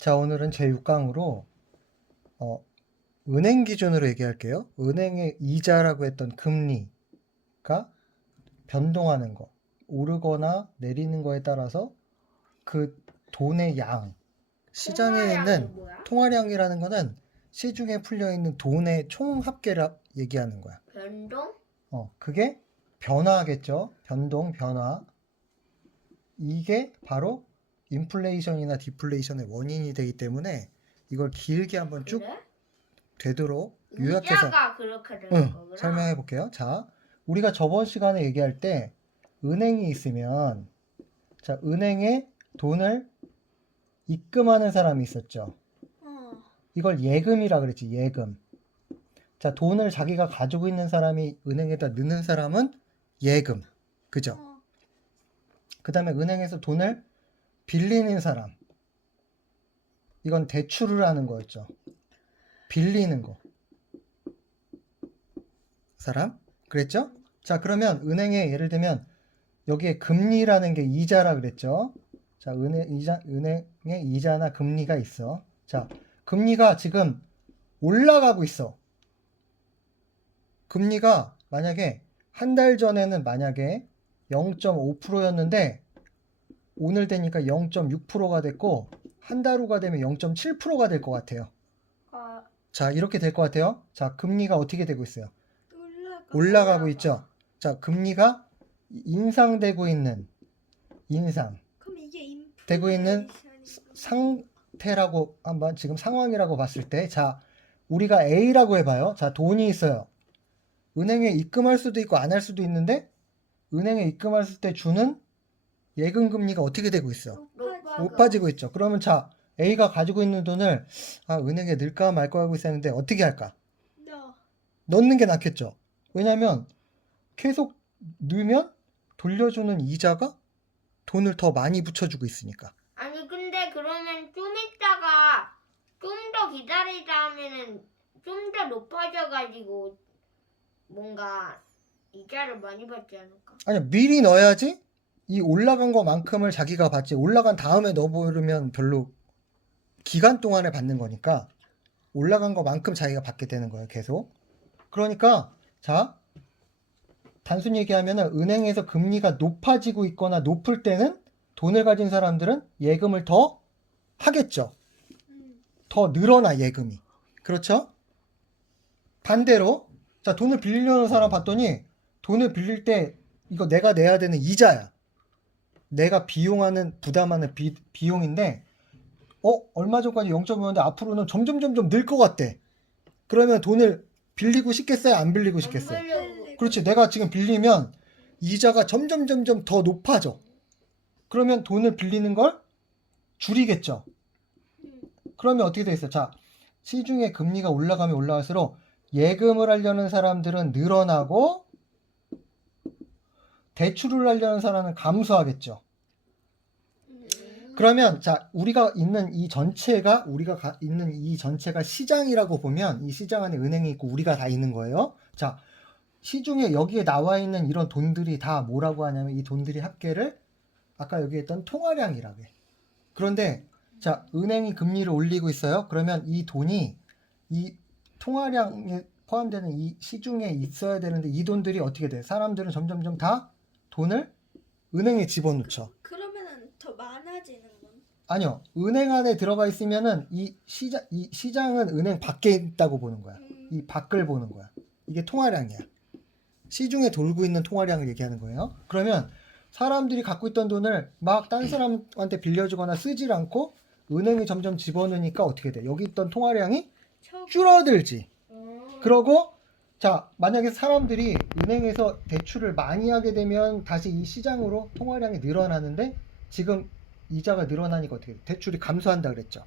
자, 오늘은 제6강으로 은행 기준으로 얘기할게요. 은행의 이자라고 했던 금리가 변동하는 거, 오르거나 내리는 거에 따라서 그 돈의 양, 시장에 통화량이 있는 뭐야? 통화량이라는 거는 시중에 풀려 있는 돈의 총 합계를 얘기하는 거야. 변동? 그게 변화겠죠. 변동, 변화. 이게 바로 인플레이션이나 디플레이션의 원인이 되기 때문에 이걸 길게 한번 쭉 그래? 되도록 요약해서 이자가 그렇게 되는 거구나. 설명해 볼게요. 자, 우리가 저번 시간에 얘기할 때 은행이 있으면, 자, 은행에 돈을 입금하는 사람이 있었죠. 이걸 예금이라 그랬지, 예금. 자, 돈을 자기가 가지고 있는 사람이 은행에다 넣는 사람은 예금. 그죠? 그 다음에 은행에서 돈을 빌리는 사람. 이건 대출을 하는 거였죠. 빌리는 거. 사람? 그랬죠? 자, 그러면 은행에 예를 들면 여기에 금리라는 게 이자라 그랬죠? 자, 은행에 이자나 금리가 있어. 자, 금리가 지금 올라가고 있어. 금리가 만약에 한 달 전에는 만약에 0.5%였는데 오늘 되니까 0.6%가 됐고 한 달 후가 되면 0.7%가 될 것 같아요. 자, 이렇게 될 것 같아요. 자, 금리가 어떻게 되고 있어요? 올라가고 있죠. 자, 금리가 인상되고 있는 그럼 이게 되고 있는 인플레이션이 상태라고 한번 지금 상황이라고 봤을 때, 자, 우리가 A라고 해봐요. 자, 돈이 있어요. 은행에 입금할 수도 있고 안 할 수도 있는데 은행에 입금했을 때 주는 예금 금리가 어떻게 되고 있어? 높아지고 있죠. 그러면 자, A가 가지고 있는 돈을 은행에 넣을까 말까 하고 있었는데 어떻게 할까? 넣는 게 낫겠죠. 왜냐면 계속 넣으면 돌려주는 이자가 돈을 더 많이 붙여주고 있으니까. 아니 근데 그러면 좀 있다가 좀 더 기다리다 하면은 좀 더 높아져가지고 뭔가 이자를 많이 받지 않을까? 아니, 미리 넣어야지 이 올라간 것만큼을 자기가 받지. 올라간 다음에 넣어버리면 별로 기간 동안에 받는 거니까 올라간 것만큼 자기가 받게 되는 거예요, 계속. 그러니까 자, 단순히 얘기하면 은행에서 금리가 높아지고 있거나 높을 때는 돈을 가진 사람들은 예금을 더 하겠죠. 더 늘어나, 예금이. 그렇죠? 반대로 자, 돈을 빌리려는 사람 봤더니 돈을 빌릴 때 이거 내가 내야 되는 이자야. 내가 부담하는 비용인데 얼마 전까지 0.5였는데 앞으로는 점점 늘 것 같대. 그러면 돈을 빌리고 싶겠어요? 안 빌리고 싶겠어요? 안 빌려고. 그렇지. 내가 지금 빌리면 이자가 점점 더 높아져. 그러면 돈을 빌리는 걸 줄이겠죠. 그러면 어떻게 돼 있어? 자, 시중에 금리가 올라가면 올라갈수록 예금을 하려는 사람들은 늘어나고 대출을 하려는 사람은 감소하겠죠. 그러면 자, 우리가 있는 이 전체가 시장이라고 보면 이 시장 안에 은행이 있고 우리가 다 있는 거예요. 자, 시중에 여기에 나와 있는 이런 돈들이 다 뭐라고 하냐면 이 돈들이 합계를 아까 여기 했던 통화량이라고 해. 그런데 자, 은행이 금리를 올리고 있어요. 그러면 이 돈이 이 통화량에 포함되는 이 시중에 있어야 되는데 이 돈들이 어떻게 돼? 사람들은 점점 다 돈을 은행에 집어넣죠. 그러면은 더 많아지는 건? 아니요. 은행 안에 들어가 있으면은 이 시장은 은행 밖에 있다고 보는 거야. 이 밖을 보는 거야. 이게 통화량이야. 시중에 돌고 있는 통화량을 얘기하는 거예요. 그러면 사람들이 갖고 있던 돈을 막 딴 사람한테 빌려주거나 쓰질 않고 은행이 점점 집어넣으니까 어떻게 돼? 여기 있던 통화량이 줄어들지. 그러고 자, 만약에 사람들이 은행에서 대출을 많이 하게 되면 다시 이 시장으로 통화량이 늘어나는데 지금 이자가 늘어나니까 어떻게 돼? 대출이 감소한다 그랬죠.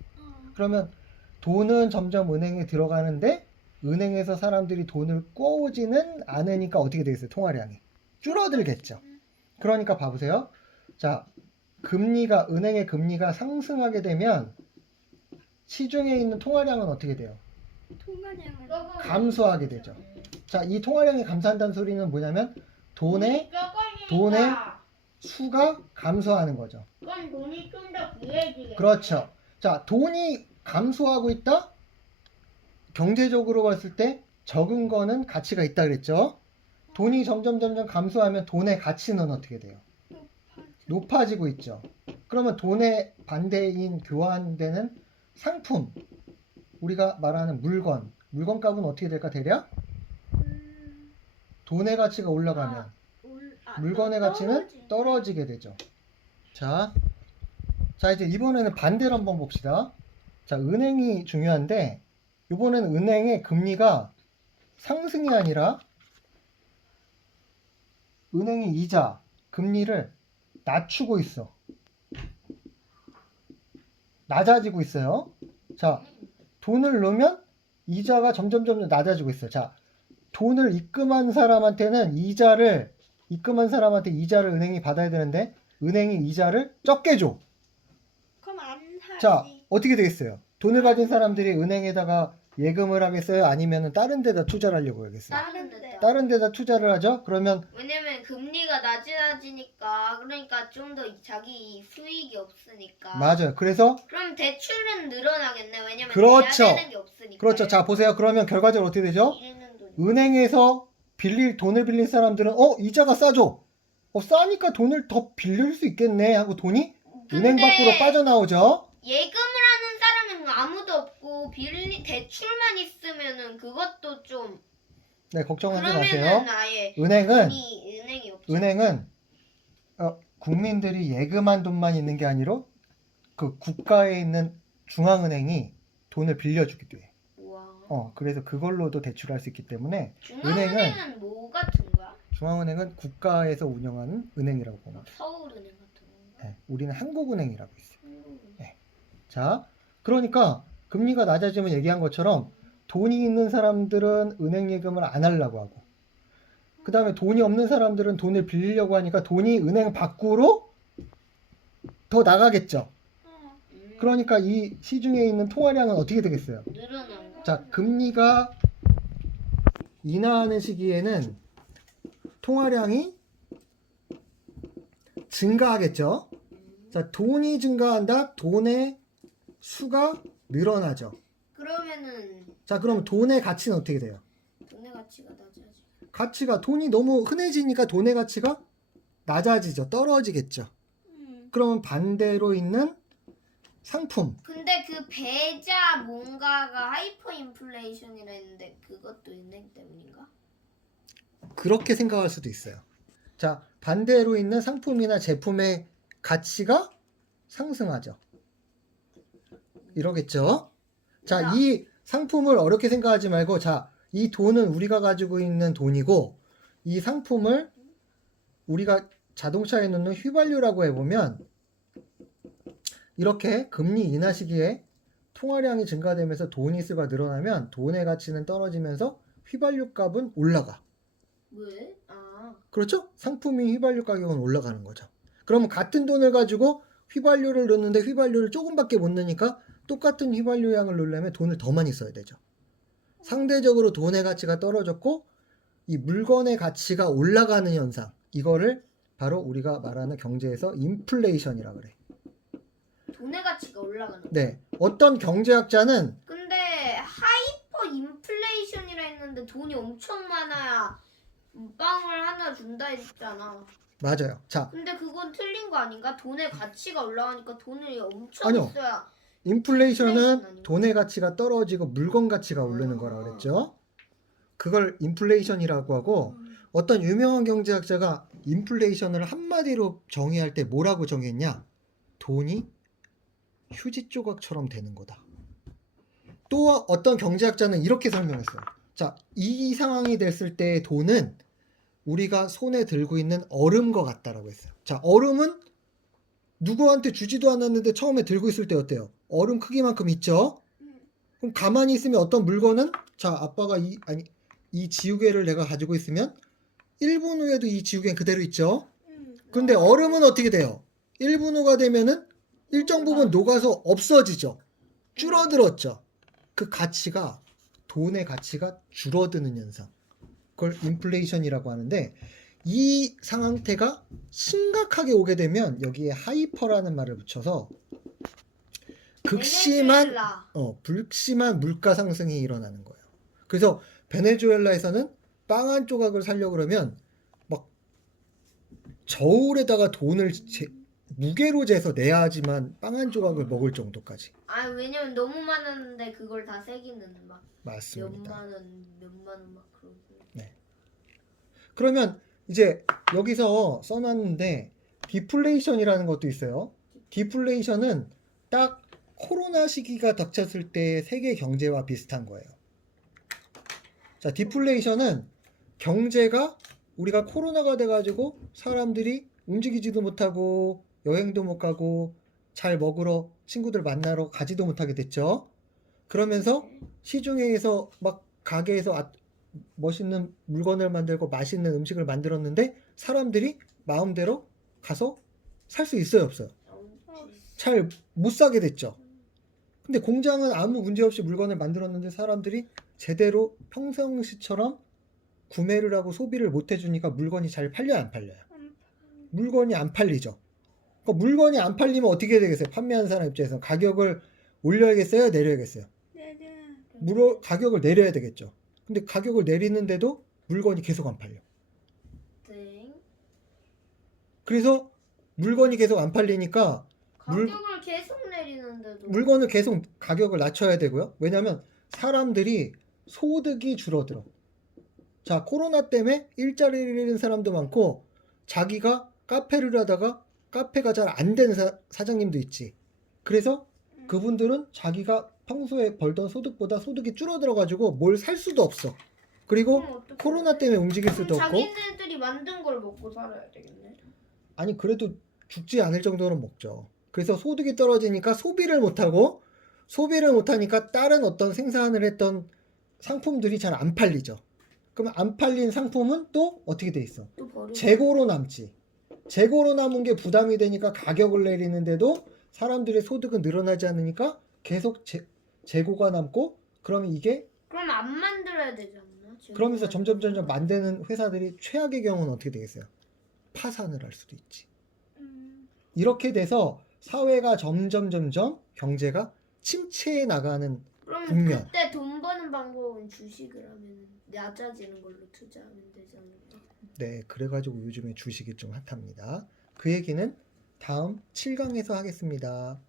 그러면 돈은 점점 은행에 들어가는데 은행에서 사람들이 돈을 꿔오지는 않으니까 어떻게 되겠어요? 통화량이 줄어들겠죠. 그러니까 봐보세요. 자, 은행의 금리가 상승하게 되면 시중에 있는 통화량은 어떻게 돼요? 통화량은 감소하게 되죠. 자, 이 통화량이 감소한다는 소리는 뭐냐면 돈의 수가 감소하는 거죠. 그럼 돈이 좀 더 귀해지겠네. 그렇죠. 자, 돈이 감소하고 있다? 경제적으로 봤을 때 적은 거는 가치가 있다 그랬죠? 돈이 점점 감소하면 돈의 가치는 어떻게 돼요? 높아지고 있죠. 그러면 돈의 반대인 교환되는 상품, 우리가 말하는 물건 값은 어떻게 될까 대략? 돈의 가치가 올라가면 물건의 가치는 떨어지게 되죠. 자 이제 이번에는 반대로 한번 봅시다. 자, 은행이 중요한데 이번에는 은행의 금리가 상승이 아니라 은행이 이자, 금리를 낮추고 있어. 낮아지고 있어요. 자, 돈을 넣으면 이자가 점점 낮아지고 있어요. 자, 돈을 입금한 사람한테 이자를 은행이 받아야 되는데 은행이 이자를 적게 줘. 그럼 안 사지. 자, 어떻게 되겠어요? 돈을 가진 사람들이 은행에다가 예금을 하겠어요? 아니면 다른 데다 투자를 하려고 하겠어요? 다른 데다. 다른 데다 투자를 하죠? 그러면 왜냐면 금리가 낮아지니까 그러니까 좀 더 자기 수익이 없으니까. 맞아요. 그래서 그럼 대출은 늘어나겠네. 왜냐면 그렇죠. 내야 되는 게 없으니까. 그렇죠. 자, 보세요. 그러면 결과적으로 어떻게 되죠? 잃는 돈이. 은행에서 돈을 빌린 사람들은 이자가 싸죠. 싸니까 돈을 더 빌릴 수 있겠네 하고 돈이 은행 밖으로 빠져나오죠. 예금을 하는 사람은 아무도 없고 대출만 있으면은 그것도 좀 네, 걱정하지 그러면은 마세요. 아예 은행이 없죠. 은행은 국민들이 예금한 돈만 있는 게 아니라 그 국가에 있는 중앙은행이 돈을 빌려주기도 해. 우와. 그래서 그걸로도 대출할 수 있기 때문에 중앙은행은 뭐 같은 거야? 중앙은행은 국가에서 운영하는 은행이라고 보면 돼요. 서울은행 같은 거. 네, 우리는 한국은행이라고 있어요. 한국은행. 자, 그러니까 금리가 낮아지면 얘기한 것처럼 돈이 있는 사람들은 은행 예금을 안 하려고 하고 그 다음에 돈이 없는 사람들은 돈을 빌리려고 하니까 돈이 은행 밖으로 더 나가겠죠. 그러니까 이 시중에 있는 통화량은 어떻게 되겠어요? 늘어나는 거. 자, 금리가 인하하는 시기에는 통화량이 증가하겠죠. 자, 돈이 증가한다. 돈의 수가 늘어나죠. 그러면은 자, 그럼 돈의 가치는 어떻게 돼요? 돈의 가치가 낮아지. 돈이 너무 흔해지니까 돈의 가치가 낮아지죠. 떨어지겠죠. 그러면 반대로 있는 상품. 근데 그 배자 뭔가가 하이퍼 인플레이션이라 했는데 그것도 은행 때문인가? 그렇게 생각할 수도 있어요. 자, 반대로 있는 상품이나 제품의 가치가 상승하죠. 이러겠죠? 자, 이 상품을 어렵게 생각하지 말고, 자, 이 돈은 우리가 가지고 있는 돈이고, 이 상품을 우리가 자동차에 넣는 휘발유라고 해보면, 이렇게 금리 인하 시기에 통화량이 증가되면서 돈이 수가 늘어나면 돈의 가치는 떨어지면서 휘발유 값은 올라가. 왜? 그렇죠? 상품이 휘발유 가격은 올라가는 거죠. 그러면 같은 돈을 가지고 휘발유를 넣는데 휘발유를 조금밖에 못 넣으니까 똑같은 휘발유 양을 넣으려면 돈을 더 많이 써야 되죠. 상대적으로 돈의 가치가 떨어졌고 이 물건의 가치가 올라가는 현상, 이거를 바로 우리가 말하는 경제에서 인플레이션이라고 그래. 돈의 가치가 올라가는 거. 네, 어떤 경제학자는 근데 하이퍼 인플레이션이라 했는데 돈이 엄청 많아야 빵을 하나 준다 했잖아. 맞아요. 자, 근데 그건 틀린 거 아닌가? 돈의 가치가 올라가니까 돈이 엄청 아니요. 있어야. 인플레이션은 돈의 가치가 떨어지고 물건 가치가 오르는 거라고 그랬죠. 그걸 인플레이션이라고 하고 어떤 유명한 경제학자가 인플레이션을 한마디로 정의할 때 뭐라고 정의했냐? 돈이 휴지 조각처럼 되는 거다. 또 어떤 경제학자는 이렇게 설명했어요. 자, 이 상황이 됐을 때 돈은 우리가 손에 들고 있는 얼음과 같다라고 했어요. 자, 얼음은 누구한테 주지도 않았는데 처음에 들고 있을 때 어때요? 얼음 크기만큼 있죠? 그럼 가만히 있으면 어떤 물건은, 자, 아빠가 이 지우개를 내가 가지고 있으면 1분 후에도 이 지우개는 그대로 있죠? 근데 얼음은 어떻게 돼요? 1분 후가 되면은 일정 부분 녹아서 없어지죠? 줄어들었죠? 그 가치가, 돈의 가치가 줄어드는 현상. 그걸 인플레이션이라고 하는데, 이 상태가 심각하게 오게 되면 여기에 하이퍼라는 말을 붙여서 베네수엘라. 극심한 물가 상승이 일어나는 거예요. 그래서 베네수엘라에서는 빵 한 조각을 사려고 그러면 막 저울에다가 돈을 무게로 재서 내야지만 빵 한 조각을 먹을 정도까지. 아 왜냐면 너무 많았는데 그걸 다 세기는 막 맞습니다. 몇만 원 막 그러고. 그러면 이제 여기서 써놨는데 디플레이션이라는 것도 있어요. 디플레이션은 딱 코로나 시기가 닥쳤을 때 세계 경제와 비슷한 거예요. 자, 디플레이션은 경제가 우리가 코로나가 돼가지고 사람들이 움직이지도 못하고 여행도 못 가고 잘 먹으러 친구들 만나러 가지도 못하게 됐죠. 그러면서 시중에서 막 가게에서 멋있는 물건을 만들고 맛있는 음식을 만들었는데 사람들이 마음대로 가서 살 수 있어요, 없어요? 잘 못 사게 됐죠. 근데 공장은 아무 문제 없이 물건을 만들었는데 사람들이 제대로 평상시처럼 구매를 하고 소비를 못 해주니까 물건이 잘 팔려요, 안 팔려요? 물건이 안 팔리죠. 그러니까 물건이 안 팔리면 어떻게 되겠어요? 판매하는 사람 입장에서 가격을 올려야겠어요, 내려야겠어요? 가격을 내려야 되겠죠. 근데 가격을 내리는데도 물건이 계속 안 팔려. 네. 그래서 물건이 계속 안 팔리니까 가격을 계속 내리는데도. 물건을 계속 가격을 낮춰야 되고요. 왜냐하면 사람들이 소득이 줄어들어. 자, 코로나 때문에 일자리를 잃은 사람도 많고 자기가 카페를 하다가 카페가 잘 안 된 사장님도 있지. 그래서 그분들은 자기가 평소에 벌던 소득보다 소득이 줄어들어가지고 뭘 살 수도 없어. 그리고 그럼 어떡해? 코로나 때문에 움직일 수도 없고. 자기네들이 만든 걸 먹고 살아야 되겠네. 아니 그래도 죽지 않을 정도는 먹죠. 그래서 소득이 떨어지니까 소비를 못하니까 다른 어떤 생산을 했던 상품들이 잘 안 팔리죠. 그럼 안 팔린 상품은 또 어떻게 돼 있어? 또 버리고. 재고로 남지. 재고로 남은 게 부담이 되니까 가격을 내리는데도 사람들의 소득은 늘어나지 않으니까 계속 재고가 남고 그러면 이게 그럼 안 만들어야 되지 않나? 그러면서 점점 만드는 회사들이 최악의 경우는 어떻게 되겠어요? 파산을 할 수도 있지. 이렇게 돼서 사회가 점점 경제가 침체해 나가는 그럼 국면. 그때 돈 버는 방법은 주식을 하면 낮아지는 걸로 투자하면 되지 않을까? 네, 그래가지고 요즘에 주식이 좀 핫합니다. 그 얘기는 다음 7강에서 하겠습니다.